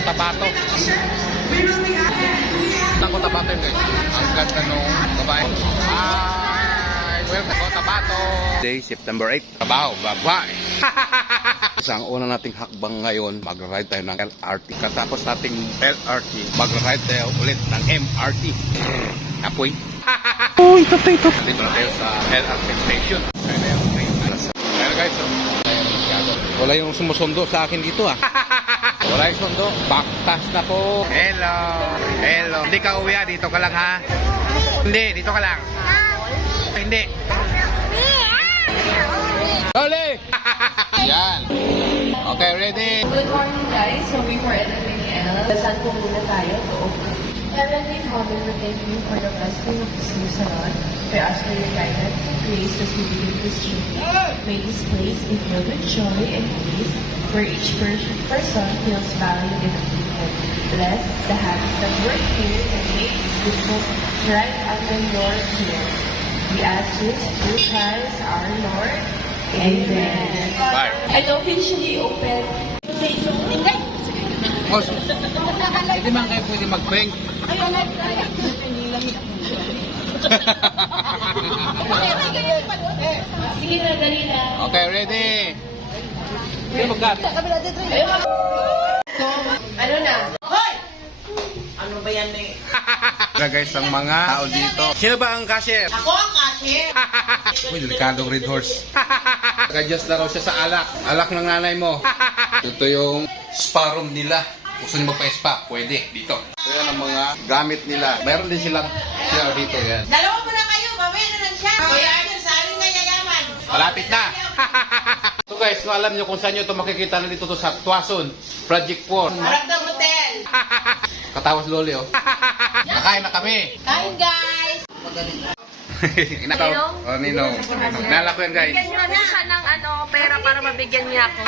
Cotabato. Ang Cotabato yun guys. Ang ganda nung babae. Hi! Welcome to Cotabato. Day, September 8. Trabaho, babae. Isang una nating hakbang ngayon, mag-ride tayo ng LRT. Katapos nating LRT, mag-ride tayo ulit ng MRT. Apoy. Uy, ito. Dito na tayo sa LRT station. Ayan guys, wala yung sumusundo sa akin dito ah. Wala yung sundo. Baktas na po. Hello. Hindi ka uwi ah, dito ka lang ha. Hindi, dito ka lang. Hindi. Rolly! Yan. Okay, ready? Good morning guys. So before anything else, saan po muna tayo? Heavenly Father, we thank you for the blessing of this new salon. We ask for your guidance and grace as we begin this journey. May this place be filled with joy and peace, where each person feels valued and appreciated. Bless the hands that work here and make this beautiful right under your care. We ask this through Christ our Lord. Amen. Bye. And officially open. Boss, hindi man kayo pwede mag-prank. Sige na, dali na. Okay, ready? Hindi mag-cut. Ano na? Hoy! Ano ba yan eh? Guys, ang mga tao dito. Sino ba ang cashier? Ako ang cashier! Uy, delikadong red horse. Nag-adjust na raw siya sa alak. Alak ng nanay mo. Ito yung spa room nila. Gusto niyo magpa-spa? Pwede. Dito. Ito yan ang mga gamit nila. Mayroon din silang siya dito. Yan. Dalawa mo na kayo, mamaya na lang siya. Kuya Arthur, sa amin na yayaman. Malapit na. So guys, kung alam nyo kung saan nyo ito makikita na dito to sa Tuason, Project 4. Harap ng hotel. Katawas loli oh. Nakain na kami. Kain guys! Inakaw. Oh, Ninong. Nala ko yan guys. Bigyan nyo na siya ng pera para mabigyan niya ako.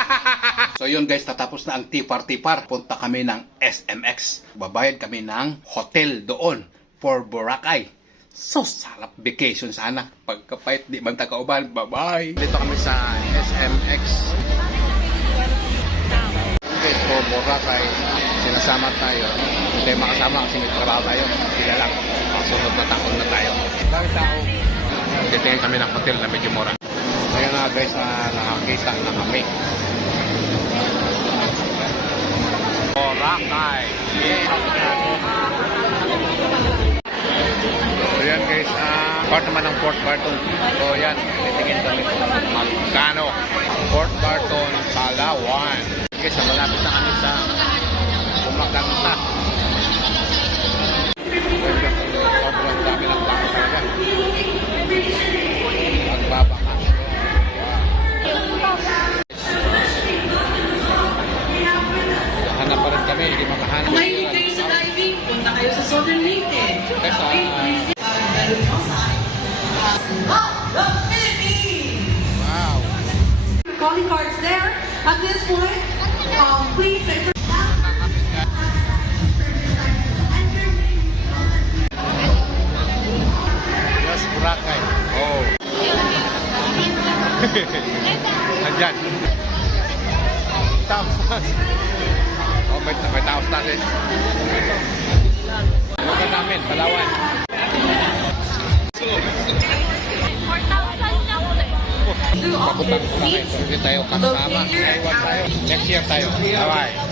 So yun guys, tatapos na ang tipar-tipar. Punta kami ng SMX. Babayad kami ng hotel doon for Boracay. So sarap vacation sana. Pagkapait, di man takauban. Bye-bye. Dito kami sa SMX. Okay, for Boracay. Sinasama tayo. Hindi makasama kasi may trabaho tayo. Sila lang. Sunod na taon na tayo. Dahil tao. Titingin kami ng hotel na medyo mura. Ayan na guys, nakakita na kami. Boracay. So yan guys, part naman ng Port Barton. So yan, titingin kami magkano. Port Barton, Palawan. Guys, malapit na kami sa Kumakanta. Sobrang dami ng tao talaga. Magbabakasyon. Wow. Hanap pa rin kami, hindi makahanap. Mahilig kayo sa diving, punta kayo sa Southern Lake eh. Kesa, The Philippines! wow. Calling cards there. At this point, please enter. Yes, Boracay. Oh. Andyan. Tapos. Oh, may taos natin. Lugar namin, Palawan. Papunta ko lang eh. Hindi tayo kasama. Iwan tayo. Next year tayo. Bye-bye.